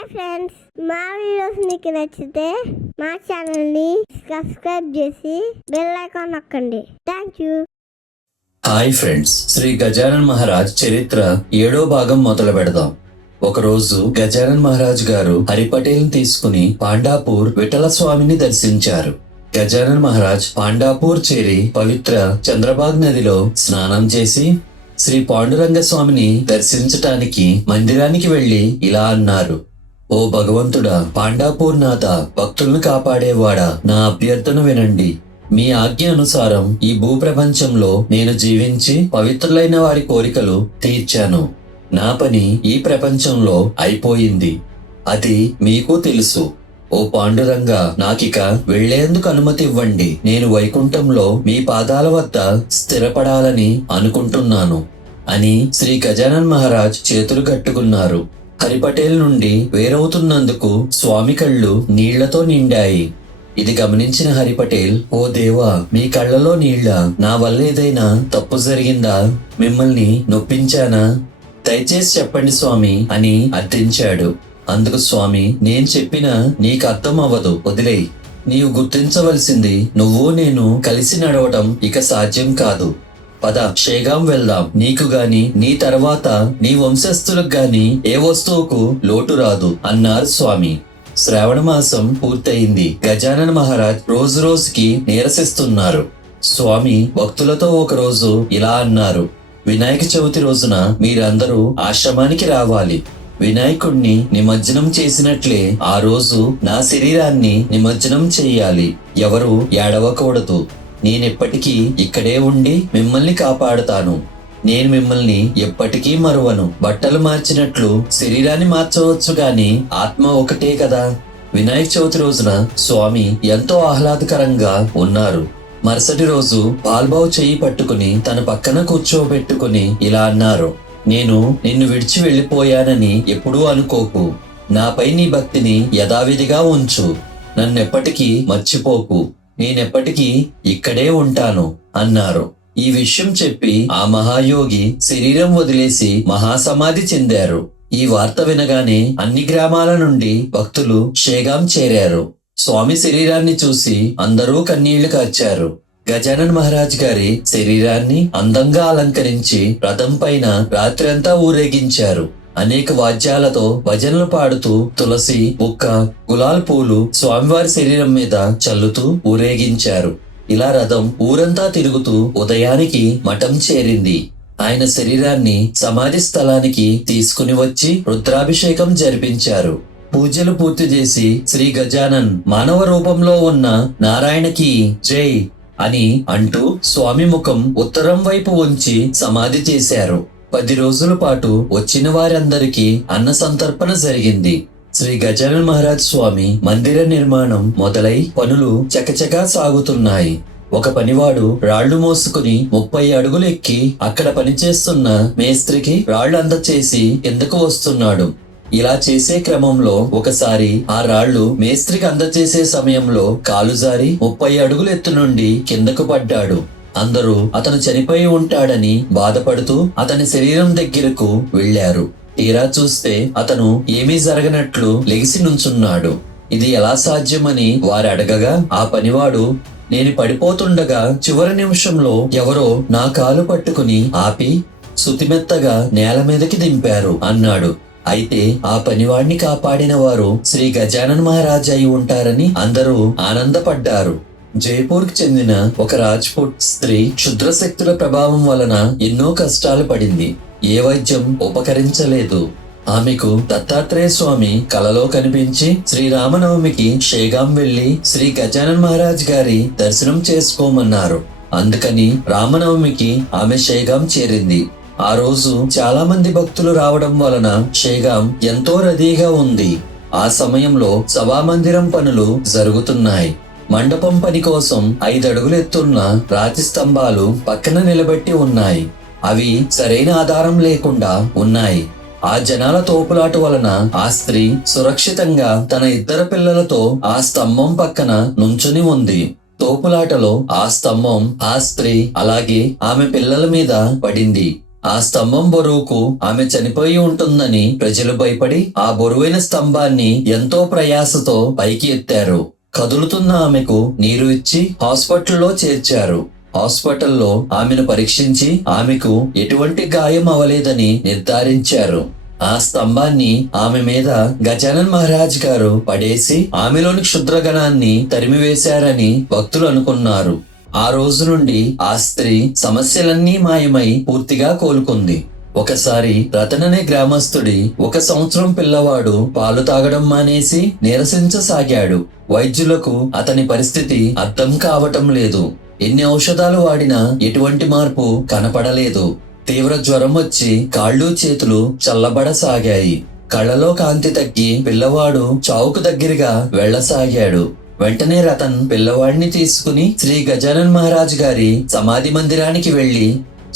Hi friends, మా videos మీకు నచ్చితే మా ఛానల్ని సబ్స్క్రైబ్ చేసి బెల్ ఐకాన్ నొక్కండి. Thank you. Hi friends, Shri Gajanan Maharaj చరిత్ర 7వ భాగం మొదలు పెడదాం. ఒకరోజు గజానన్ మహారాజ్ గారు హరిపటేల్ తీసుకుని పాండాపూర్ విఠల స్వామిని దర్శించారు. గజానన్ మహారాజ్ పాండాపూర్ చేరి పవిత్ర చంద్రబాగ్ నదిలో స్నానం చేసి శ్రీ పాండురంగ స్వామిని దర్శించటానికి మందిరానికి వెళ్లి ఇలా అన్నారు: ఓ భగవంతుడా, పాండాపూర్ నాథ, భక్తులను కాపాడేవాడా, నా అభ్యర్థన వినండి. మీ ఆజ్ఞ అనుసారం ఈ భూప్రపంచంలో నేను జీవించి పవిత్రులైన వారి కోరికలు తీర్చాను. నా పని ఈ ప్రపంచంలో అయిపోయింది. అది మీకు తెలుసు. ఓ పాండురంగ, నాకిక వెళ్లేందుకు అనుమతి ఇవ్వండి. నేను వైకుంఠంలో మీ పాదాల వద్ద స్థిరపడాలని అనుకుంటున్నాను అని శ్రీ గజానన్ మహారాజ్ చేతులు కట్టుకున్నారు. హరిపటేల్ నుండి వేరవుతున్నందుకు స్వామి కళ్ళు నీళ్లతో నిండాయి. ఇది గమనించిన హరిపటేల్, ఓ దేవా, మీ కళ్ళలో నీళ్ల, నా వల్ల ఏదైనా తప్పు జరిగిందా? మిమ్మల్ని నొప్పించానా? దయచేసి చెప్పండి స్వామి అని అర్థించాడు. అందుకు స్వామి, నేను చెప్పినా నీకు అర్థం అవ్వదు, వదిలేయ్. నీవు గుర్తించవలసింది, నువ్వు నేను కలిసి నడవటం ఇక సాధ్యం కాదు. పద, షేగాం వెళ్దాం. నీకు గాని నీ తర్వాత నీ వంశస్థులకు గాని ఏ వస్తువుకు లోటు రాదు అన్నారు స్వామి. శ్రావణ మాసం పూర్తయింది. గజానన్ మహారాజ్ రోజు రోజుకి నీరసిస్తున్నారు. స్వామి భక్తులతో ఒకరోజు ఇలా అన్నారు: వినాయక చవితి రోజున మీరందరూ ఆశ్రమానికి రావాలి. వినాయకుణ్ణి నిమజ్జనం చేసినట్లే ఆ రోజు నా శరీరాన్ని నిమజ్జనం చెయ్యాలి. ఎవరు ఏడవకూడదు. నేనెప్పటికీ ఇక్కడే ఉండి మిమ్మల్ని కాపాడుతాను. నేను మిమ్మల్ని ఎప్పటికీ మరువను. బట్టలు మార్చినట్లు శరీరాన్ని మార్చవచ్చు గాని ఆత్మ ఒకటే కదా. వినాయక చవితి రోజున స్వామి ఎంతో ఆహ్లాదకరంగా ఉన్నారు. మరుసటి రోజు బాల్బావు చెయ్యి పట్టుకుని తన పక్కన కూర్చోబెట్టుకుని ఇలా అన్నారు: నేను నిన్ను విడిచి వెళ్ళిపోయానని ఎప్పుడూ అనుకోకు. నాపై నీ భక్తిని యథావిధిగా ఉంచు. నన్నెప్పటికీ మర్చిపోకు. నేనెప్పటికీ ఇక్కడే ఉంటాను అన్నారు. ఈ విషయం చెప్పి ఆ మహాయోగి శరీరం వదిలేసి మహాసమాధి చెందారు. ఈ వార్త వినగానే అన్ని గ్రామాల నుండి భక్తులు షేగాం చేరారు. స్వామి శరీరాన్ని చూసి అందరూ కన్నీళ్లు కార్చారు. గజానన్ మహారాజ్ గారి శరీరాన్ని అందంగా అలంకరించి రథం పైన రాత్రంతా ఊరేగించారు. అనేక వాద్యాలతో భజనలు పాడుతూ తులసి, బుక్క, గులాల్ పూలు స్వామివారి శరీరం మీద చల్లుతూ ఊరేగించారు. ఇలా రథం ఊరంతా తిరుగుతూ ఉదయానికి మఠం చేరింది. ఆయన శరీరాన్ని సమాధి స్థలానికి తీసుకుని వచ్చి రుద్రాభిషేకం జరిపించారు. పూజలు పూర్తి చేసి శ్రీ గజానన్ మానవ రూపంలో ఉన్న నారాయణకి జై అని అంటూ స్వామి ముఖం ఉత్తరం వైపు ఉంచి సమాధి చేశారు. 10 రోజుల పాటు వచ్చిన వారందరికీ అన్న సంతర్పణ జరిగింది. శ్రీ గజానన్ మహారాజ్ స్వామి మందిర నిర్మాణం మొదలై పనులు చకచకా సాగుతున్నాయి. ఒక పనివాడు రాళ్లు మోసుకుని 30 అడుగులు ఎక్కి అక్కడ పనిచేస్తున్న మేస్త్రికి రాళ్లు అందచేసి కిందకు వస్తున్నాడు. ఇలా చేసే క్రమంలో ఒకసారి ఆ రాళ్లు మేస్త్రికి అందచేసే సమయంలో కాలు జారి 30 అడుగుల ఎత్తు నుండి కిందకు పడ్డాడు. అందరూ అతను చనిపోయి ఉంటాడని బాధపడుతూ అతని శరీరం దగ్గరకు వెళ్లారు. తీరా చూస్తే అతను ఏమీ జరగనట్లు లెగిసి నుంచున్నాడు. ఇది ఎలా సాధ్యమని వారు అడగగా ఆ పనివాడు, నేను పడిపోతుండగా చివరి నిమిషంలో ఎవరో నా కాలు పట్టుకుని ఆపి సుతిమెత్తగా నేల మీదకి దింపారు అన్నాడు. అయితే ఆ పనివాడిని కాపాడిన వారు శ్రీ గజానన్ మహారాజ్ అయి ఉంటారని అందరూ ఆనందపడ్డారు. జైపూర్కి చెందిన ఒక రాజ్పుట్ స్త్రీ క్షుద్రశక్తుల ప్రభావం వలన ఎన్నో కష్టాలు పడింది. ఏ వైద్యం ఉపకరించలేదు. ఆమెకు దత్తాత్రేయ స్వామి కలలో కనిపించి శ్రీరామనవమికి షేగాం వెళ్లి శ్రీ గజానన్ మహారాజ్ గారి దర్శనం చేసుకోమన్నారు. అందుకని రామనవమికి ఆమె షేగాం చేరింది. ఆ రోజు చాలా మంది భక్తులు రావడం వలన షేగాం ఎంతో రద్దీగా ఉంది. ఆ సమయంలో సభామందిరం పనులు జరుగుతున్నాయి. మండపం పని కోసం 5 అడుగులు ఎత్తున్న రాతి స్తంభాలు పక్కన నిలబెట్టి ఉన్నాయి. అవి సరైన ఆధారం లేకుండా ఉన్నాయి. ఆ జనాల తోపులాట వలన ఆ స్త్రీ సురక్షితంగా తన 2 పిల్లలతో ఆ స్తంభం పక్కన నుంచుని ఉంది. తోపులాటలో ఆ స్తంభం ఆ స్త్రీ అలాగే ఆమె పిల్లల మీద పడింది. ఆ స్తంభం బరువుకు ఆమె చనిపోయి ఉంటుందని ప్రజలు భయపడి ఆ బరువైన స్తంభాన్ని ఎంతో ప్రయాసతో పైకి ఎత్తారు. కదులుతున్న ఆమెకు నీరు ఇచ్చి హాస్పిటల్లో చేర్చారు. హాస్పిటల్లో ఆమెను పరీక్షించి ఆమెకు ఎటువంటి గాయం అవలేదని నిర్ధారించారు. ఆ స్తంభాన్ని ఆమె మీద గజానన్ మహారాజ్ గారు పడేసి ఆమెలోని క్షుద్రగణాన్ని తరిమివేశారని భక్తులు అనుకున్నారు. ఆ రోజు నుండి ఆ స్త్రీ సమస్యలన్నీ మాయమై పూర్తిగా కోలుకుంది. ఒకసారి రతన్ అనే గ్రామస్తుడి 1 సంవత్సరం పిల్లవాడు పాలు తాగడం మానేసి నీరసించసాగాడు. వైద్యులకు అతని పరిస్థితి అర్థం కావటం లేదు. ఎన్ని ఔషధాలు వాడినా ఎటువంటి మార్పు కనపడలేదు. తీవ్ర జ్వరం వచ్చి కాళ్ళు చేతులు చల్లబడసాగాయి. కళ్ళలో కాంతి తగ్గి పిల్లవాడు చావుకు దగ్గరగా వెళ్లసాగాడు. వెంటనే రతన్ పిల్లవాడిని తీసుకుని శ్రీ గజానన్ మహారాజ్ గారి సమాధి మందిరానికి వెళ్లి,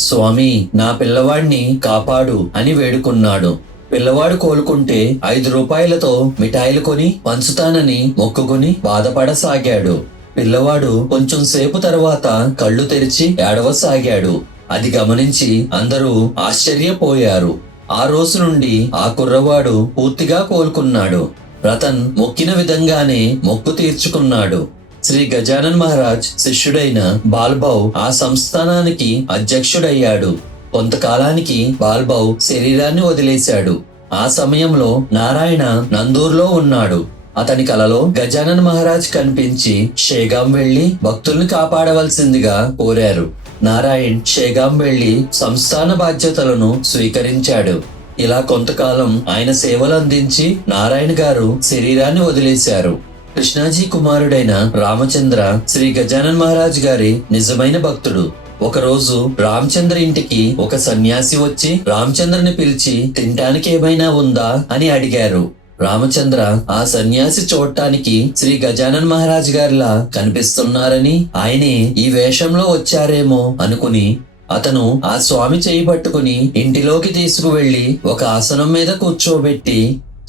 స్వామి, నా పిల్లవాడిని కాపాడు అని వేడుకున్నాడు. పిల్లవాడు కోలుకుంటే 5 రూపాయలతో మిఠాయిలు కొని పంచుతానని మొక్కుకుని బాధపడసాగాడు. పిల్లవాడు కొంచెం సేపు తర్వాత కళ్ళు తెరిచి ఏడవసాగాడు. అది గమనించి అందరూ ఆశ్చర్యపోయారు. ఆ రోజు నుండి ఆ కుర్రవాడు పూర్తిగా కోలుకున్నాడు. రతన్ మొక్కిన విధంగానే మొక్కు తీర్చుకున్నాడు. శ్రీ గజానన్ మహారాజ్ శిష్యుడైన బాల్బౌ ఆ సంస్థానానికి అధ్యక్షుడయ్యాడు. కొంతకాలానికి బాల్బౌ శరీరాన్ని వదిలేశాడు. ఆ సమయంలో నారాయణ నందూర్లో ఉన్నాడు. అతని కలలో గజానన్ మహారాజ్ కనిపించి షేగాం వెళ్లి భక్తుల్ని కాపాడవలసిందిగా కోరారు. నారాయణ్ షేగాం వెళ్లి సంస్థాన బాధ్యతలను స్వీకరించాడు. ఇలా కొంతకాలం ఆయన సేవలు అందించి నారాయణ గారు శరీరాన్ని వదిలేశారు. కృష్ణాజీ కుమారుడైన రామచంద్ర శ్రీ గజానన్ మహారాజ్ గారి నిజమైన భక్తుడు. ఒకరోజు రామచంద్ర ఇంటికి ఒక సన్యాసి వచ్చి రామచంద్రని పిలిచి తినటానికి ఏమైనా ఉందా అని అడిగారు. రామచంద్ర ఆ సన్యాసి చూడటానికి శ్రీ గజానన్ మహారాజ్ గారిలా కనిపిస్తున్నారని, ఆయనే ఈ వేషంలో వచ్చారేమో అనుకుని అతను ఆ స్వామి చేయి పట్టుకుని ఇంటిలోకి తీసుకువెళ్లి ఒక ఆసనం మీద కూర్చోబెట్టి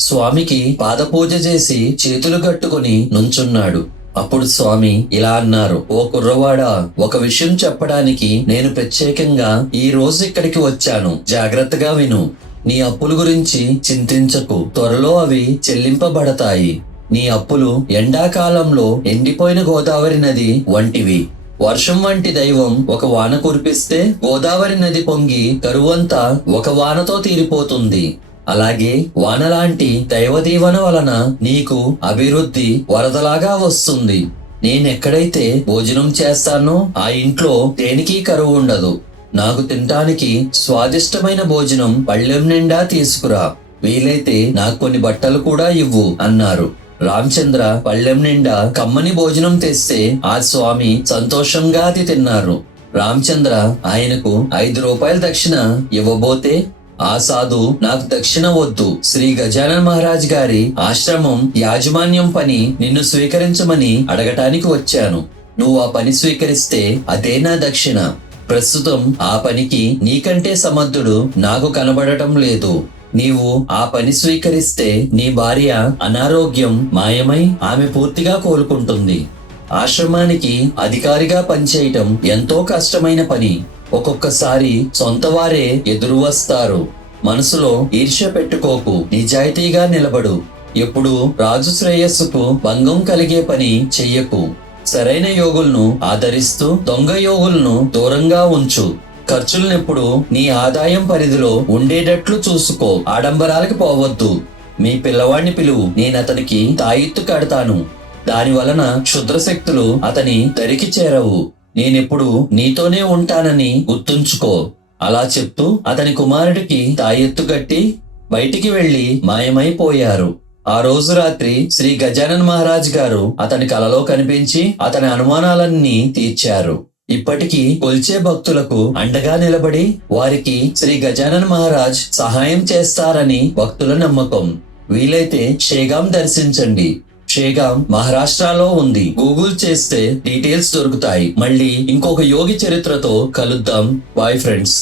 స్వామికి పాదపూజ చేసి చేతులు కట్టుకుని నుంచున్నాడు. అప్పుడు స్వామి ఇలా అన్నారు, ఓ కుర్రవాడా, ఒక విషయం చెప్పడానికి నేను ప్రత్యేకంగా ఈ రోజు ఇక్కడికి వచ్చాను. జాగ్రత్తగా విను. నీ అప్పుల గురించి చింతించకు. త్వరలో అవి చెల్లింపబడతాయి. నీ అప్పులు ఎండాకాలంలో ఎండిపోయిన గోదావరి నది వంటివి. వర్షం వంటి దైవం ఒక వాన కురిపిస్తే గోదావరి నది పొంగి కరువంతా ఒక వానతో తీరిపోతుంది. అలాగే వానలాంటి దైవదీవన వలన నీకు అభివృద్ధి వరదలాగా వస్తుంది. నేనెక్కడైతే భోజనం చేస్తానో ఆ ఇంట్లో దేనికి కరువు ఉండదు. నాకు తినటానికి స్వాదిష్టమైన భోజనం పళ్ళెం నిండా తీసుకురా. వీలైతే నాకు కొన్ని బట్టలు కూడా ఇవ్వు అన్నారు. రామచంద్ర పళ్ళెం నిండా కమ్మని భోజనం తెస్తే ఆ స్వామి సంతోషంగా అది తిన్నారు. రామచంద్ర ఆయనకు 5 రూపాయల దక్షిణ ఇవ్వబోతే, ఆ సాధు నాకు దక్షిణ వద్దు, శ్రీ గజానన్ మహారాజ్ గారి ఆశ్రమం యాజమాన్యం పని నిన్ను స్వీకరించమని అడగటానికి వచ్చాను. నువ్వు ఆ పని స్వీకరిస్తే అదే నా దక్షిణ. ప్రస్తుతం ఆ పనికి నీకంటే సమర్థుడు నాకు కనబడటం లేదు. నీవు ఆ పని స్వీకరిస్తే నీ భార్య అనారోగ్యం మాయమై ఆమె పూర్తిగా కోలుకుంటుంది. ఆశ్రమానికి అధికారిగా పనిచేయటం ఎంతో కష్టమైన పని. ఒక్కొక్కసారి సొంత వారే ఎదురు వస్తారు. మనసులో ఈర్ష్య పెట్టుకోకు, నిజాయితీగా నిలబడు. ఎప్పుడు రాజు శ్రేయస్సుకు భంగం కలిగే పని చెయ్యకు. సరైన యోగులను ఆదరిస్తూ దొంగ యోగులను దూరంగా ఉంచు. ఖర్చులనెప్పుడు నీ ఆదాయం పరిధిలో ఉండేటట్లు చూసుకో. ఆడంబరాలకు పోవద్దు. మీ పిల్లవాడిని పిలువు, నేనతనికి తాయెత్తు కడతాను. దాని వలన క్షుద్రశక్తులు అతని దరికి చేరవు. నేనెప్పుడు నీతోనే ఉంటానని గుర్తుంచుకో. అలా చెప్తూ అతని కుమారుడికి తాయెత్తు కట్టి బయటికి వెళ్లి మాయమైపోయారు. ఆ రోజు రాత్రి శ్రీ గజానన్ మహారాజ్ గారు అతని కలలో కనిపించి అతని అనుమానాలన్నీ తీర్చారు. ఇప్పటికీ కొల్చే భక్తులకు అండగా నిలబడి వారికి శ్రీ గజానన్ మహారాజ్ సహాయం చేస్తారని భక్తుల నమ్మకం. వీలైతే షేగాం దర్శించండి. షేగాం మహారాష్ట్రలో ఉంది. గూగుల్ చేస్తే డీటెయిల్స్ దొరుకుతాయి. మళ్ళీ ఇంకొక యోగి చరిత్రతో కలుద్దాం. Bye friends.